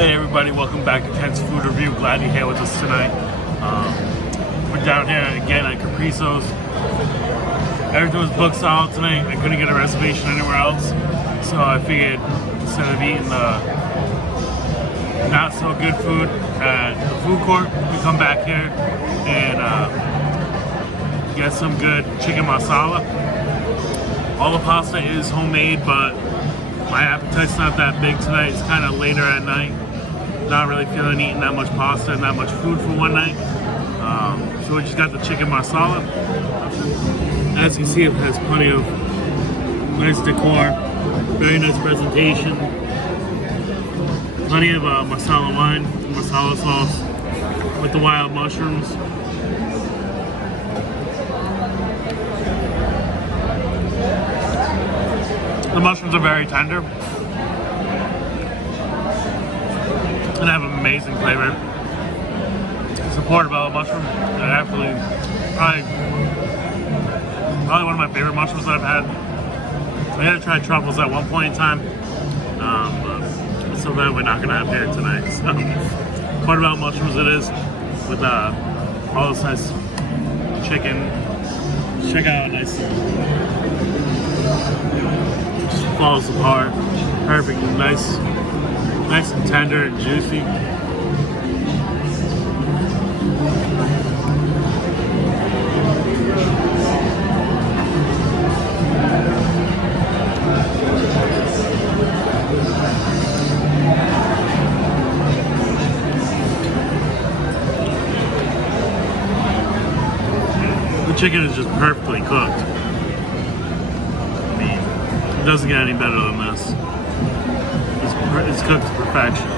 Hey everybody, welcome back to Ken's Food Review. Glad you're here with us tonight. We're down here again at Cipresso's. Everything was booked out tonight. I couldn't get a reservation anywhere else. So I figured instead of eating the not so good food at the food court, we come back here and get some good chicken marsala. All the pasta is homemade, but my appetite's not that big tonight. It's kind of later at night. Not really feeling eating that much pasta and that much food for one night. So we just got the chicken marsala. As you can see, it has plenty of nice decor, very nice presentation, plenty of marsala wine, marsala sauce with the wild mushrooms. The mushrooms are very tender and have amazing flavor. It's a portobello mushroom. They're absolutely probably one of my favorite mushrooms that I've had. I had to try truffles at one point in time, but so that we're not gonna have here tonight. So portobello mushrooms it is, with all this nice chicken. Check out how nice. Just falls apart. Perfect, nice and tender and juicy. The chicken is just perfectly cooked. I mean, it doesn't get any better than this. It's cooked to perfection.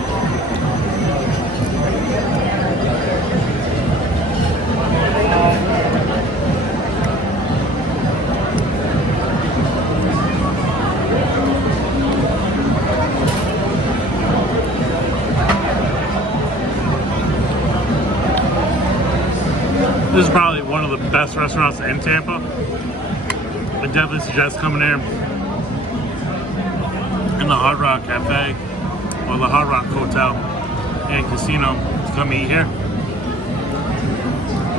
This is probably one of the best restaurants in Tampa. I definitely suggest coming here in the Hard Rock Cafe or the Hard Rock Hotel and Casino to come eat here.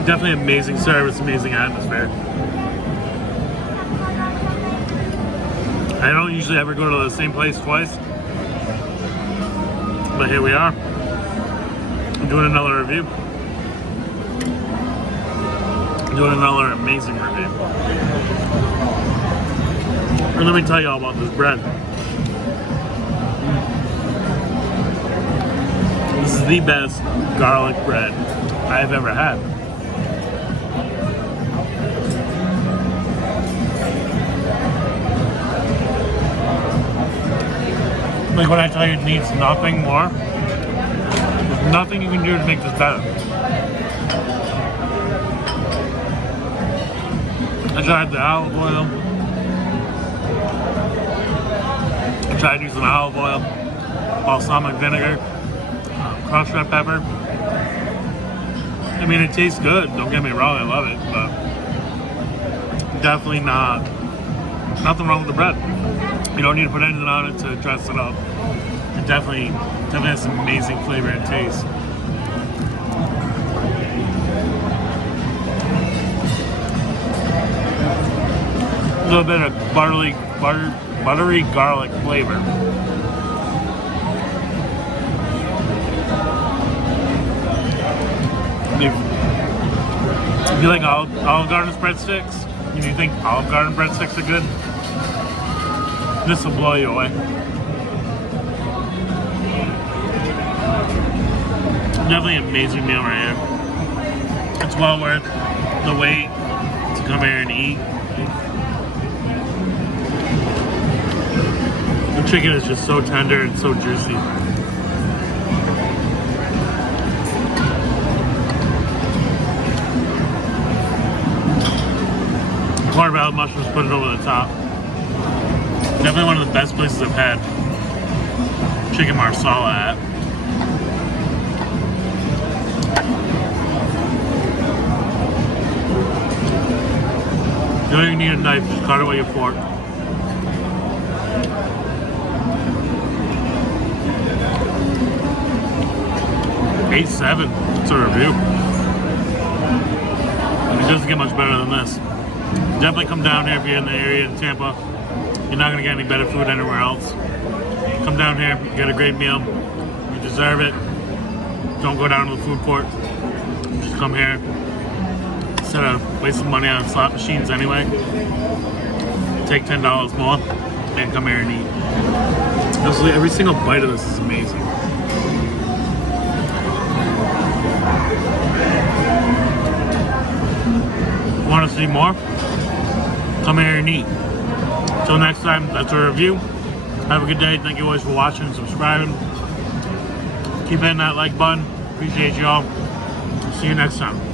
Definitely amazing service, amazing atmosphere. I don't usually ever go to the same place twice, but here we are. I'm doing another review. Doing another amazing review. And let me tell you all about this bread. This is the best garlic bread I've ever had. Like when I tell you it needs nothing more, there's nothing you can do to make this better. I tried the olive oil. I tried using olive oil, balsamic vinegar, crushed red pepper. I mean, it tastes good. Don't get me wrong, I love it, but definitely nothing wrong with the bread. You don't need to put anything on it to dress it up. It definitely has some amazing flavor and taste. A little bit of buttery garlic flavor. If you like Olive Garden breadsticks, and you think Olive Garden breadsticks are good, this will blow you away. Definitely an amazing meal right here. It's well worth the wait to come here and eat. The chicken is just so tender and so juicy. Portobello mushrooms, put it over the top. Definitely one of the best places I've had chicken marsala at. You don't even need a knife, just cut it with your fork. 8.7. It's a review. And it doesn't get much better than this. Definitely come down here if you're in the area in Tampa. You're not gonna get any better food anywhere else. Come down here, get a great meal. You deserve it. Don't go down to the food court. Just come here. Instead of wasting money on slot machines anyway. Take $10 more and come here and eat. Absolutely, every single bite of this is amazing. Want to see more? Come here and eat. Until next time, that's our review. Have a good day. Thank you always for watching and subscribing. Keep hitting that like button. Appreciate y'all. See you next time.